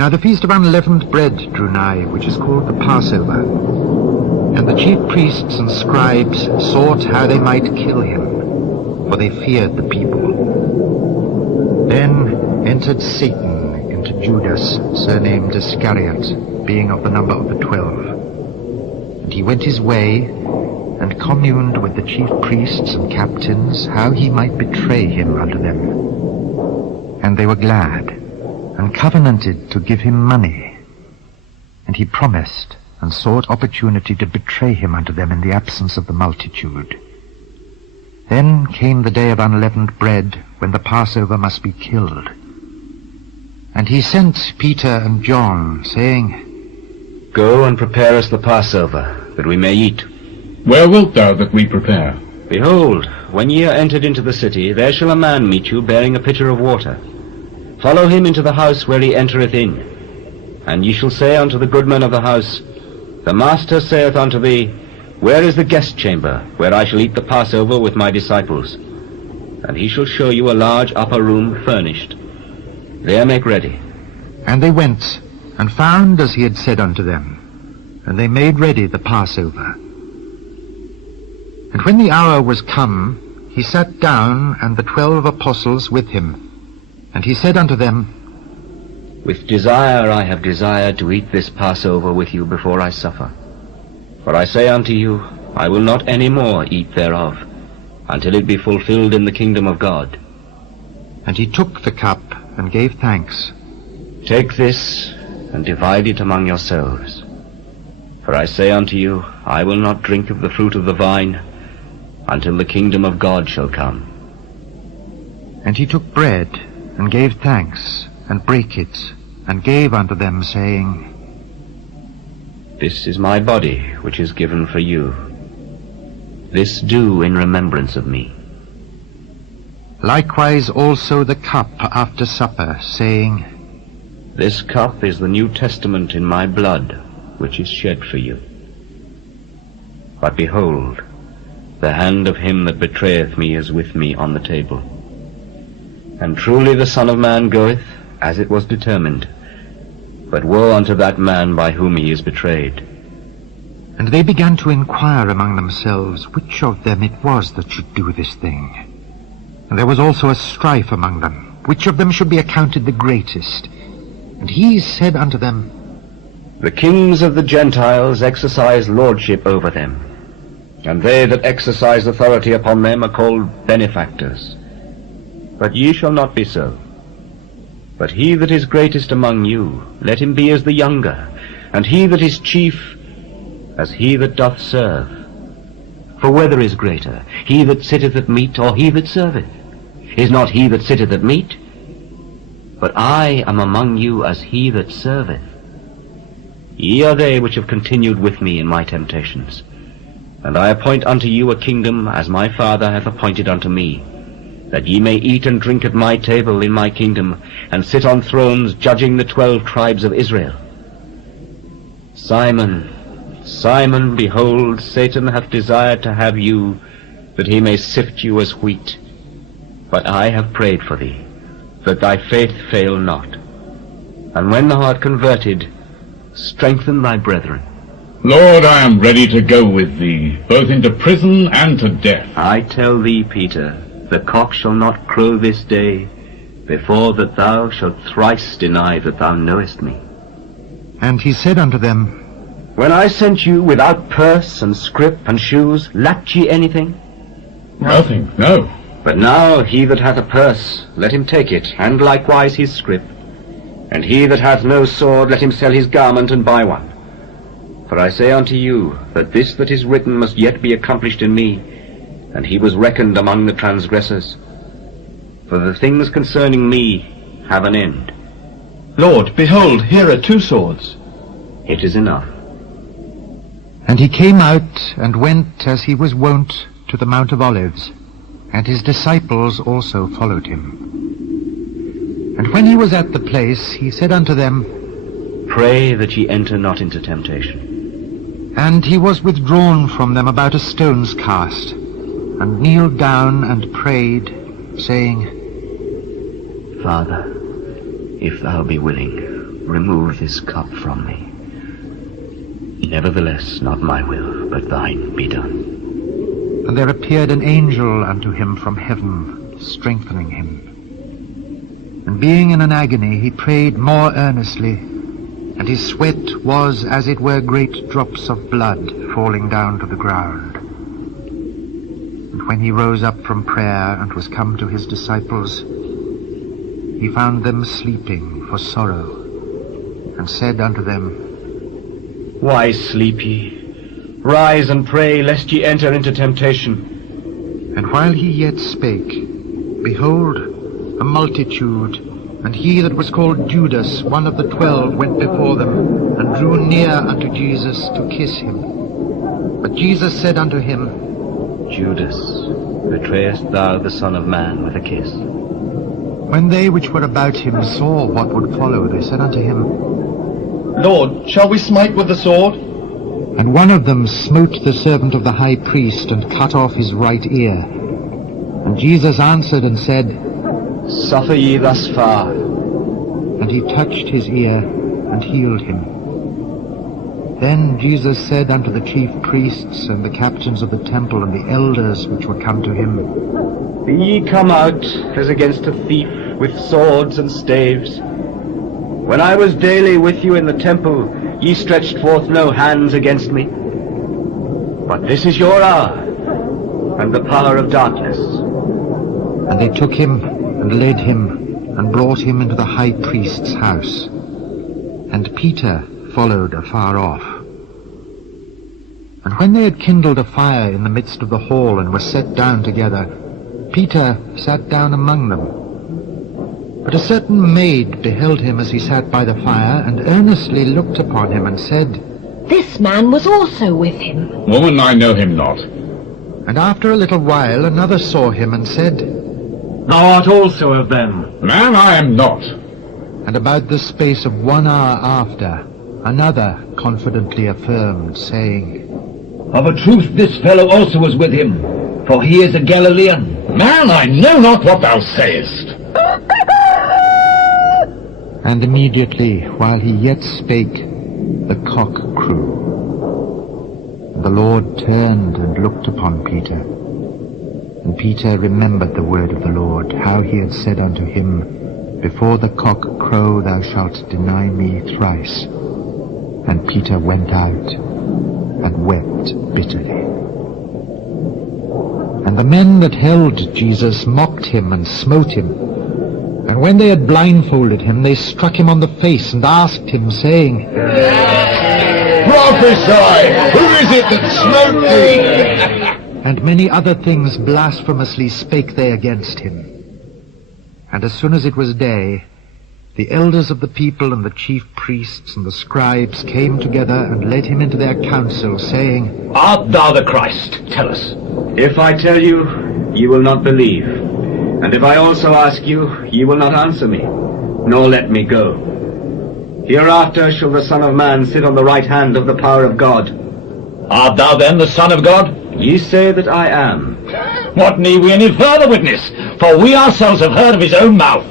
Now the feast of unleavened bread drew nigh, which is called the Passover. And the chief priests and scribes sought how they might kill him, for they feared the people. Then entered Satan into Judas, surnamed Iscariot, being of the number of the 12. And he went his way, and communed with the chief priests and captains, how he might betray him unto them. And they were glad, and covenanted to give him money. And he promised, and sought opportunity to betray him unto them in the absence of the multitude. Then came the day of unleavened bread, when the Passover must be killed. And he sent Peter and John, saying, Go and prepare us the Passover, that we may eat. Where wilt thou that we prepare? Behold, when ye are entered into the city, there shall a man meet you, bearing a pitcher of water. Follow him into the house where he entereth in. And ye shall say unto the goodman of the house, The master saith unto thee, Where is the guest chamber, where I shall eat the Passover with my disciples? And he shall show you a large upper room furnished. There make ready. And they went, and found as he had said unto them. And they made ready the Passover. And when the hour was come, he sat down, and the 12 apostles with him. And he said unto them, With desire I have desired to eat this Passover with you before I suffer. For I say unto you, I will not any more eat thereof, until it be fulfilled in the kingdom of God. And he took the cup, and gave thanks. Take this, and divide it among yourselves. For I say unto you, I will not drink of the fruit of the vine, until the kingdom of God shall come. And he took bread, and gave thanks, and brake it, and gave unto them, saying, This is my body, which is given for you. This do in remembrance of me. Likewise also the cup after supper, saying, This cup is the New Testament in my blood, which is shed for you. But behold, the hand of him that betrayeth me is with me on the table. And truly the Son of Man goeth, as it was determined. But woe unto that man by whom he is betrayed. And they began to inquire among themselves which of them it was that should do this thing. And there was also a strife among them, which of them should be accounted the greatest. And he said unto them, The kings of the Gentiles exercise lordship over them, and they that exercise authority upon them are called benefactors. But ye shall not be so. But he that is greatest among you, let him be as the younger, and he that is chief, as he that doth serve. For whether is greater, he that sitteth at meat, or he that serveth? Is not he that sitteth at meat? But I am among you as he that serveth. Ye are they which have continued with me in my temptations. And I appoint unto you a kingdom, as my Father hath appointed unto me, that ye may eat and drink at my table in my kingdom, and sit on thrones judging the 12 tribes of Israel. Simon, Simon, behold, Satan hath desired to have you, that he may sift you as wheat. But I have prayed for thee, that thy faith fail not. And when thou art converted, strengthen thy brethren. Lord, I am ready to go with thee, both into prison and to death. I tell thee, Peter, the cock shall not crow this day, before that thou shalt thrice deny that thou knowest me. And he said unto them, When I sent you without purse and scrip and shoes, lacked ye anything? Nothing, no. But now he that hath a purse, let him take it, and likewise his scrip. And he that hath no sword, let him sell his garment and buy one. For I say unto you, that this that is written must yet be accomplished in me, and he was reckoned among the transgressors. For the things concerning me have an end. Lord, behold, here are 2 swords. It is enough. And he came out, and went, as he was wont, to the Mount of Olives, and his disciples also followed him. And when he was at the place, he said unto them, Pray that ye enter not into temptation. And he was withdrawn from them about a stone's cast, and kneeled down and prayed, saying, Father, if thou be willing, remove this cup from me. Nevertheless, not my will, but thine be done. And there appeared an angel unto him from heaven, strengthening him. And being in an agony, he prayed more earnestly, and his sweat was as it were great drops of blood falling down to the ground. And when he rose up from prayer and was come to his disciples, he found them sleeping for sorrow, and said unto them, Why sleep ye? Rise and pray, lest ye enter into temptation. And while he yet spake, behold, a multitude, and he that was called Judas, one of the 12, went before them, and drew near unto Jesus to kiss him. But Jesus said unto him, Judas, betrayest thou the Son of Man with a kiss? When they which were about him saw what would follow, they said unto him, Lord, shall we smite with the sword? And one of them smote the servant of the high priest, and cut off his right ear. And Jesus answered and said, Suffer ye thus far. And he touched his ear, and healed him. Then Jesus said unto the chief priests, and the captains of the temple, and the elders which were come to him, Be ye come out as against a thief with swords and staves? When I was daily with you in the temple, ye stretched forth no hands against me. But this is your hour, and the power of darkness. And they took him, and led him, and brought him into the high priest's house. And Peter followed afar off. And when they had kindled a fire in the midst of the hall, and were set down together, Peter sat down among them. But a certain maid beheld him as he sat by the fire, and earnestly looked upon him, and said, This man was also with him. Woman, I know him not. And after a little while another saw him, and said, Thou art also of them. Man, I am not. And about the space of 1 hour after, another confidently affirmed, saying, Of a truth this fellow also was with him, for he is a Galilean. Man, I know not what thou sayest. And immediately, while he yet spake, the cock crew. And the Lord turned and looked upon Peter. And Peter remembered the word of the Lord, how he had said unto him, Before the cock crow thou shalt deny me thrice. And Peter went out, and wept bitterly. And the men that held Jesus mocked him and smote him. And when they had blindfolded him, they struck him on the face, and asked him, saying, Prophesy! Who is it that smote thee? And many other things blasphemously spake they against him. And as soon as it was day, the elders of the people and the chief priests and the scribes came together and led him into their council, saying, Art thou the Christ? Tell us. If I tell you, ye will not believe. And if I also ask you, ye will not answer me, nor let me go. Hereafter shall the Son of Man sit on the right hand of the power of God. Art thou then the Son of God? Ye say that I am. What need we any further witness? For we ourselves have heard of his own mouth.